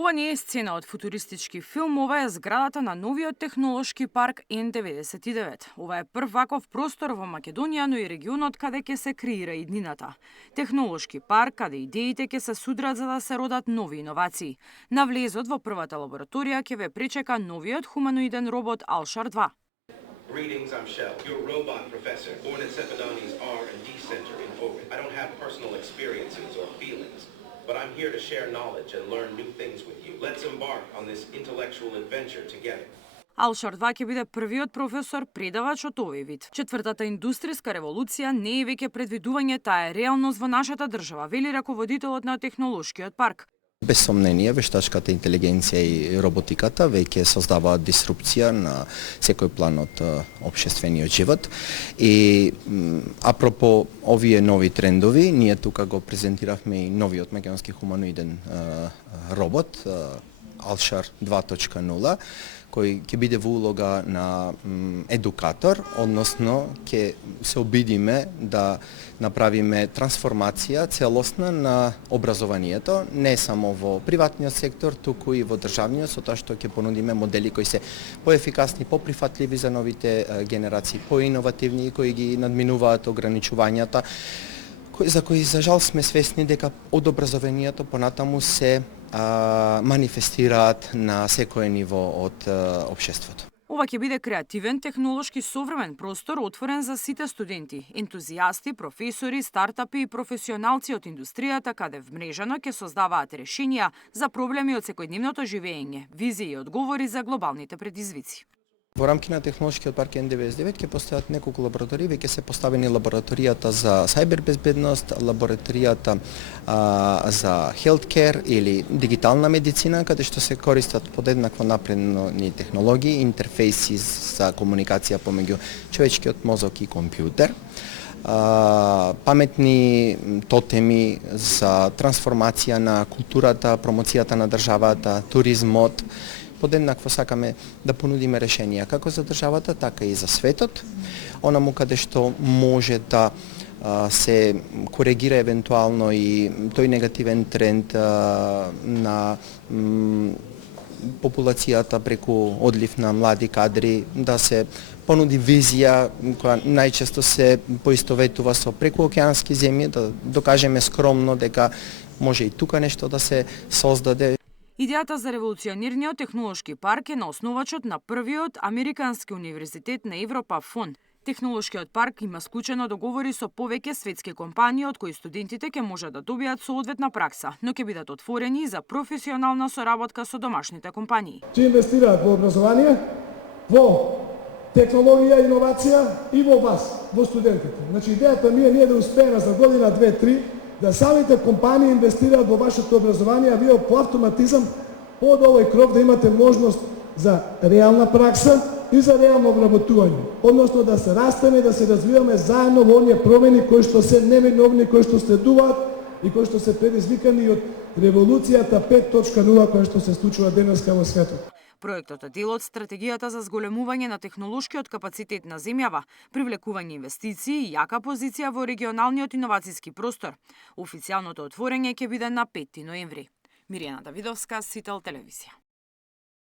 Ова не е сцена од футуристички филм, ова е зградата на новиот технолошки парк N99. Ова е прв ваков простор во Македонија, но и регионот каде ќе се креира иднината. Технолошки парк каде идеите ќе се судрат за да се родат нови иновации. На влезот во првата лабораторија ќе ве пречека новиот хуманоиден робот Алшар 2. Greetings, I'm Shell, your robot professor, born at Cepedoni's R&D Center in Ovid. I don't have personal experiences or feelings, but I'm here to share knowledge and learn new things with you. Let's embark on this intellectual adventure together. Алшар 2 ќе биде првиот професор предавач од овој вид. Четвртата индустријска револуција не е веќе предвидување, таа е реалност во нашата држава, вели раководителот на технолошкиот парк. Без сомнение, вештачката интелигенција и роботиката веќе создаваат дисрупција на секој план од општествениот живот. И апропо овие нови трендови, ние тука го презентиравме и новиот македонски хуманоиден робот Алшар 2.0, кој ќе биде во улога на едукатор, односно ќе се обидиме да направиме трансформација целосна на образованието, не само во приватниот сектор, туку и во државниот, со тоа што ќе понудиме модели кои се поефикасни, поприфатливи за новите генерации, поиновативни, кои ги надминуваат ограничувањата, за кои за жал сме свесни дека од образованието понатаму се манифестираат на секое ниво од општеството. Ова ќе биде креативен, технолошки современ простор отворен за сите студенти, ентузијасти, професори, стартапи и професионалци од индустријата, каде вмрежано ќе создаваат решенија за проблеми од секојдневното живење, визии и одговори за глобалните предизвици. Во рамки на технолошкиот парк N99 ќе постојат неколку лаборатории, веќе се поставени лабораторијата за сајбербезбедност, лабораторијата за healthcare или дигитална медицина, каде што се користат подеднакво напредни технологии, интерфејси за комуникација помеѓу човечкиот мозок и компјутер, паметни тотеми за трансформација на културата, промоцијата на државата, туризмот. Подеднакво сакаме да понудиме решенија како за државата, така и за светот, онаму каде што може да се коригира евентуално и тој негативен тренд на популацијата преку одлив на млади кадри, да се понуди визија која најчесто се поистоветува со прекуокеански земји, да докажеме скромно дека може и тука нешто да се создаде. Идејата за револуционерниот технолошки парк е на основачот на првиот Американски универзитет на Европа ФОН. Технолошкиот парк има склучено договори со повеќе светски компании од кои студентите ќе можат да добијат соодветна пракса, но ќе бидат отворени за професионална соработка со домашните компании. Ќе инвестираат во образование, во технологија, иновација и во вас, во студентите. Значи идејата ми е ние да успееме за година, 2-3 да самите компании инвестираат во вашето образование, а вие по автоматизам под овој кров да имате можност за реална пракса и за реално обработување. Односно да се растеме, да се развиваме заедно во оние промени кои што се неминовни, кои што следуваат и кои што се предизвикани од револуцијата 5.0 која што се случува денеска во светот. Проектот е дел од стратегијата за зголемување на технолошкиот капацитет на земјава, привлекување инвестиции и јака позиција во регионалниот иновацијски простор. Официјалното отворање ќе биде на 5 ноември. Миријана Давидовска, Сител телевизија.